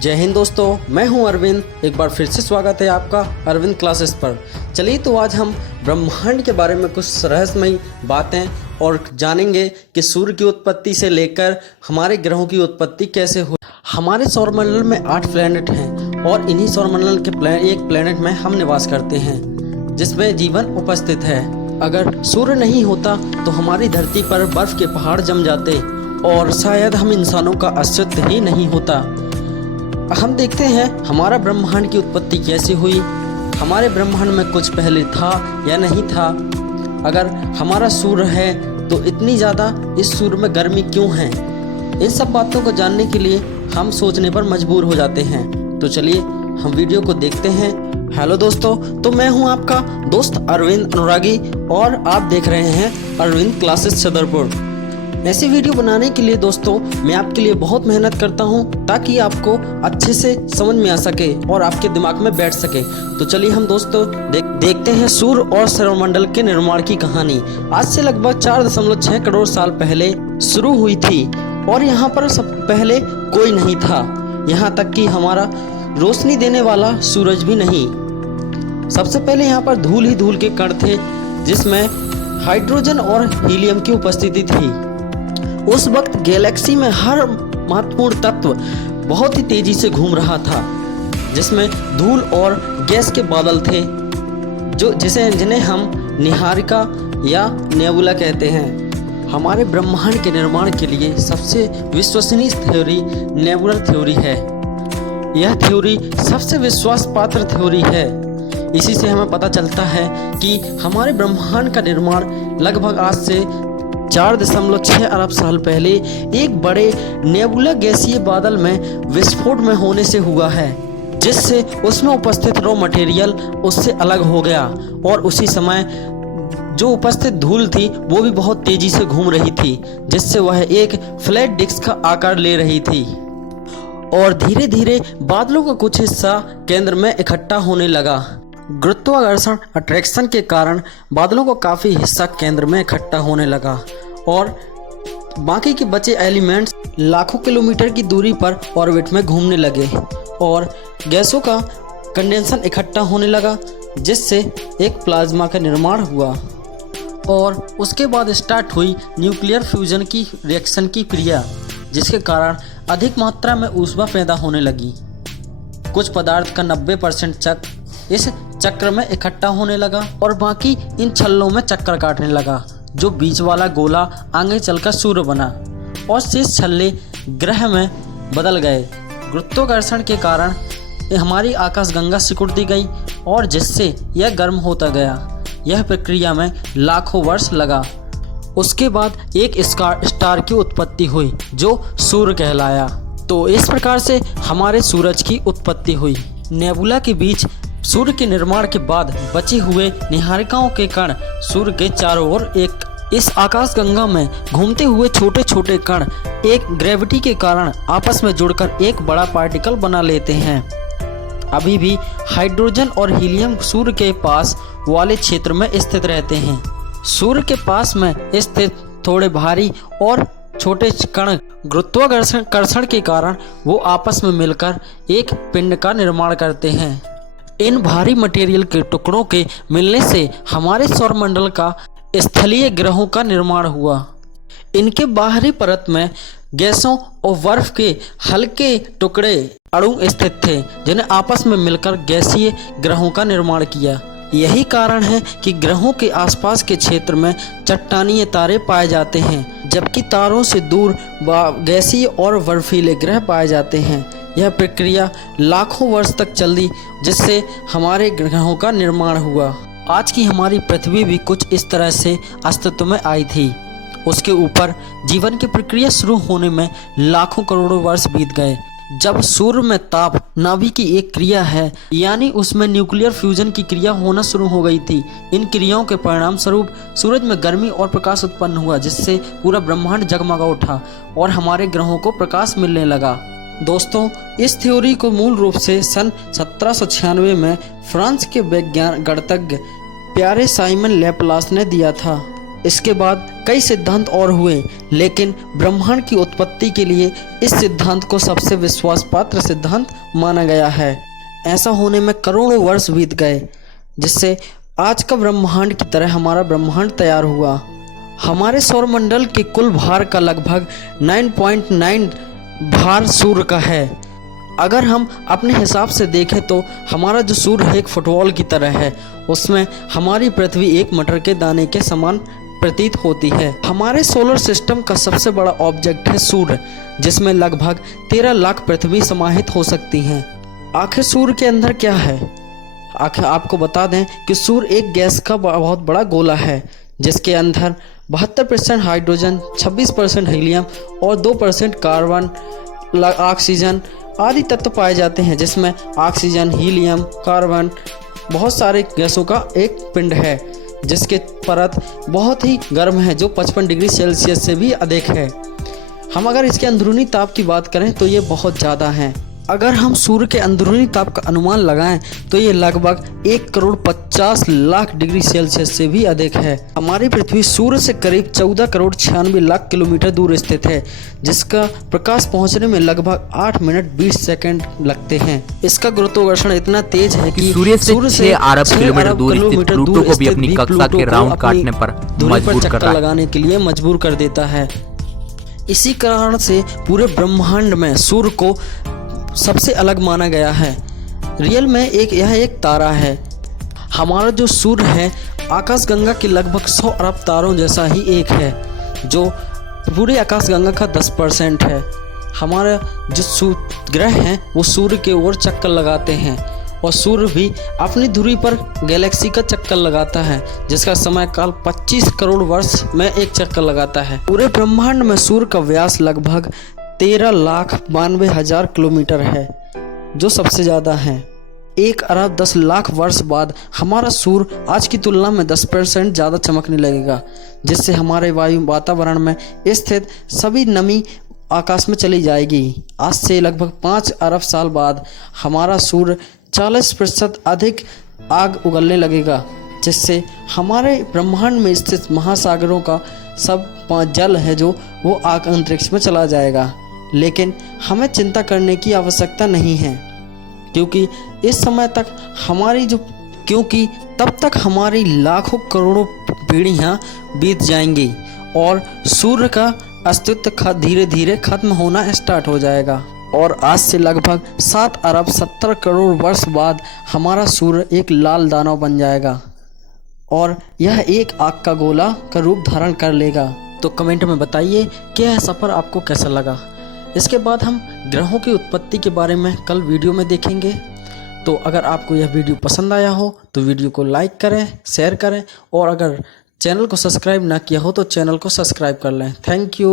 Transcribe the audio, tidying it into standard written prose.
जय हिंद दोस्तों, मैं हूं अरविंद। एक बार फिर से स्वागत है आपका अरविंद क्लासेस पर। चलिए तो आज हम ब्रह्मांड के बारे में कुछ रहस्यमयी बातें और जानेंगे कि सूर्य की उत्पत्ति से लेकर हमारे ग्रहों की उत्पत्ति कैसे हुई। हमारे सौरमंडल में 8 प्लैनेट हैं और इन्हीं सौरमंडल के एक प्लैनेट में हम निवास करते हैं जिसमें जीवन उपस्थित है। अगर सूर्य नहीं होता तो हमारी धरती पर बर्फ के पहाड़ जम जाते और शायद हम इंसानों का अस्तित्व ही नहीं होता। हम देखते हैं हमारा ब्रह्मांड की उत्पत्ति कैसे हुई, हमारे ब्रह्मांड में कुछ पहले था या नहीं था। अगर हमारा सूर्य है तो इतनी ज़्यादा इस सूर्य में गर्मी क्यों है। इन सब बातों को जानने के लिए हम सोचने पर मजबूर हो जाते हैं। तो चलिए हम वीडियो को देखते हैं। हेलो दोस्तों, तो मैं हूं आपका दोस्त अरविंद अनुरागी और आप देख रहे हैं अरविंद क्लासेस छतरपुर। ऐसी वीडियो बनाने के लिए दोस्तों मैं आपके लिए बहुत मेहनत करता हूं ताकि आपको अच्छे से समझ में आ सके और आपके दिमाग में बैठ सके। तो चलिए हम दोस्तों देखते हैं सूर्य और सौरमंडल के निर्माण की कहानी। आज से लगभग 4.6 करोड़ साल पहले शुरू हुई थी और यहाँ पर सब पहले कोई नहीं था, यहाँ तक कि हमारा रोशनी देने वाला सूरज भी नहीं। सबसे पहले यहाँ पर धूल ही धूल के कण थे जिसमें हाइड्रोजन और हीलियम की उपस्थिति थी। उस वक्त गैलेक्सी में हर महत्वपूर्ण तत्व बहुत ही तेजी से घूम रहा था जिसमें धूल और गैस के बादल थे जिन्हें हम निहारिका या नेबुला कहते हैं। हमारे ब्रह्मांड के निर्माण के लिए सबसे विश्वसनीय थ्योरी नेबुलर थ्योरी है। यह थ्योरी सबसे विश्वास पात्र थ्योरी है। इसी से हमें पता चलता है कि हमारे ब्रह्मांड का निर्माण लगभग आज से 4.6 अरब साल पहले एक बड़े नेबुला गैसीय बादल में विस्फोट में होने से हुआ है, जिससे उसमें उपस्थित रॉ मटेरियल उससे अलग हो गया और उसी समय जो उपस्थित धूल थी वो भी बहुत तेजी से घूम रही थी, जिससे वह एक फ्लैट डिस्क का आकार ले रही थी और धीरे धीरे बादलों का कुछ हिस्सा केंद्र में इकट्ठा होने लगा। गुरुत्वाकर्षण अट्रैक्शन के कारण बादलों का काफ़ी हिस्सा केंद्र में इकट्ठा होने लगा और बाकी के बचे एलिमेंट्स लाखों किलोमीटर की दूरी पर ऑर्बिट में घूमने लगे और गैसों का कंडेंसन इकट्ठा होने लगा, जिससे एक प्लाज्मा का निर्माण हुआ और उसके बाद स्टार्ट हुई न्यूक्लियर फ्यूजन की रिएक्शन की क्रिया, जिसके कारण अधिक मात्रा में ऊष्मा पैदा होने लगी। कुछ पदार्थ का 90% इस चक्र में इकट्ठा होने लगा और बाकी इन छल्लों में चक्कर काटने लगा, जो बीच वाला गोला आगे चलकर सूर्य बना और शेष छल्ले ग्रह में बदल गए। गुरुत्वाकर्षण के कारण हमारी आकाशगंगा सिकुड़ दी गई और जिससे यह गर्म होता गया। यह प्रक्रिया में लाखों वर्ष लगा। उसके बाद एक स्टार की उत्पत्ति हुई जो सूर्य कहलाया। तो इस प्रकार से हमारे सूरज की उत्पत्ति हुई। नेबुला के बीच सूर्य के निर्माण के बाद बचे हुए निहारिकाओं के कण सूर्य के चारों ओर इस आकाशगंगा में घूमते हुए छोटे छोटे कण एक ग्रेविटी के कारण आपस में जुड़कर एक बड़ा पार्टिकल बना लेते हैं। अभी भी हाइड्रोजन और हीलियम सूर्य के पास वाले क्षेत्र में स्थित रहते हैं। सूर्य के पास में स्थित थोड़े भारी और छोटे कण गुरुत्वाकर्षण के कारण वो आपस में मिलकर एक पिंड का निर्माण करते हैं। इन भारी मटेरियल के टुकड़ों के मिलने से हमारे सौरमंडल का स्थलीय ग्रहों का निर्माण हुआ। इनके बाहरी परत में गैसों और बर्फ के हल्के टुकड़े अणु स्थित थे जिन्हें आपस में मिलकर गैसीय ग्रहों का निर्माण किया। यही कारण है कि ग्रहों के आसपास के क्षेत्र में चट्टानीय तारे पाए जाते हैं, जबकि तारों से दूर गैसीय और बर्फीले ग्रह पाए जाते हैं। यह प्रक्रिया लाखों वर्ष तक चली, जिससे हमारे ग्रहों का निर्माण हुआ। आज की हमारी पृथ्वी भी कुछ इस तरह से अस्तित्व में आई थी। उसके ऊपर जीवन की प्रक्रिया शुरू होने में लाखों करोड़ों वर्ष बीत गए। जब सूर्य में ताप नाभिक की एक क्रिया है, यानी उसमें न्यूक्लियर फ्यूजन की क्रिया होना शुरू हो गई थी। इन क्रियाओं के परिणाम स्वरूप सूरज में गर्मी और प्रकाश उत्पन्न हुआ, जिससे पूरा ब्रह्मांड जगमगा उठा और हमारे ग्रहों को प्रकाश मिलने लगा। दोस्तों, इस थ्योरी को मूल रूप से सन 1796 में फ्रांस के गणितज्ञ प्यारे साइमन लैपलास ने दिया था। इसके बाद कई सिद्धांत और हुए, लेकिन ब्रह्मांड की उत्पत्ति के लिए इस सिद्धांत को सबसे विश्वास पात्र सिद्धांत माना गया है। ऐसा होने में करोड़ों वर्ष बीत गए, जिससे आज का ब्रह्मांड की तरह हमारा ब्रह्मांड तैयार हुआ। हमारे सौरमंडल के कुल भार का लगभग 9.9 भार सूर्य का है। अगर हम अपने हिसाब से देखें तो हमारा जो सूर्य एक फुटबॉल की तरह है, उसमें हमारी पृथ्वी एक मटर के दाने के समान प्रतीत होती है। हमारे सोलर सिस्टम का सबसे बड़ा ऑब्जेक्ट है सूर्य, जिसमें लगभग 13 लाख पृथ्वी समाहित हो सकती हैं। आखिर सूर्य के अंदर क्या है? आखिर आपको बता दें कि सूर्य एक गैस का बहुत बड़ा गोला है, जिसके अंदर 72% हाइड्रोजन, 26% हीलियम और 2% कार्बन, ऑक्सीजन आदि तत्व पाए जाते हैं, जिसमें ऑक्सीजन, हीलियम, कार्बन बहुत सारे गैसों का एक पिंड है, जिसके परत बहुत ही गर्म है, जो 55 डिग्री सेल्सियस से भी अधिक है। हम अगर इसके अंदरूनी ताप की बात करें तो ये बहुत ज़्यादा है। अगर हम सूर्य के अंदरूनी ताप का अनुमान लगाएं तो ये लगभग 1,50,00,000 डिग्री सेल्सियस से भी अधिक है। हमारी पृथ्वी सूर्य से करीब 14,96,00,000 किलोमीटर दूर स्थित है, जिसका प्रकाश पहुंचने में लगभग 8 मिनट 20 सेकंड लगते हैं। इसका गुरुत्वाकर्षण इतना तेज है कि सूर्य से 6 अरब किलोमीटर दूर स्थित प्लूटो को भी अपनी कक्षा के राउंड काटने पर मजबूर कर रहा है, लगाने के लिए मजबूर कर देता है। इसी कारण से पूरे ब्रह्मांड में सूर्य को सबसे अलग माना गया है। रियल में यह एक तारा है। हमारा जो सूर्य है आकाशगंगा के लगभग 100 अरब तारों जैसा ही एक है, जो पूरे आकाशगंगा का 10% है। हमारा जो ग्रह हैं वो सूर्य के ओर चक्कर लगाते हैं, और सूर्य भी अपनी धुरी पर गैलेक्सी का चक्कर लगाता है, जिसका समय काल 25 करोड़ वर्ष में एक चक्कर लगाता है। पूरे ब्रह्मांड में सूर्य का व्यास लगभग 13,92,000 किलोमीटर है, जो सबसे ज़्यादा है। 1,10,00,000 वर्ष बाद हमारा सूर्य आज की तुलना में 10% ज़्यादा चमकने लगेगा, जिससे हमारे वातावरण में स्थित सभी नमी आकाश में चली जाएगी। आज से लगभग 5 अरब साल बाद हमारा सूर्य 40% अधिक आग उगलने लगेगा, जिससे हमारे ब्रह्मांड में स्थित महासागरों का सब जल है जो वो आग अंतरिक्ष में चला जाएगा। लेकिन हमें चिंता करने की आवश्यकता नहीं है, क्योंकि इस समय तक क्योंकि तब तक हमारी लाखों करोड़ों पीढ़ियाँ बीत जाएंगी और सूर्य का अस्तित्व धीरे धीरे खत्म होना स्टार्ट हो जाएगा। और आज से लगभग 7 अरब 70 करोड़ वर्ष बाद हमारा सूर्य एक लाल दानव बन जाएगा, और यह एक आग का गोला का रूप धारण कर लेगा। तो कमेंट में बताइए कि यह सफ़र आपको कैसा लगा। इसके बाद हम ग्रहों की उत्पत्ति के बारे में कल वीडियो में देखेंगे। तो अगर आपको यह वीडियो पसंद आया हो तो वीडियो को लाइक करें, शेयर करें, और अगर चैनल को सब्सक्राइब ना किया हो तो चैनल को सब्सक्राइब कर लें। Thank you.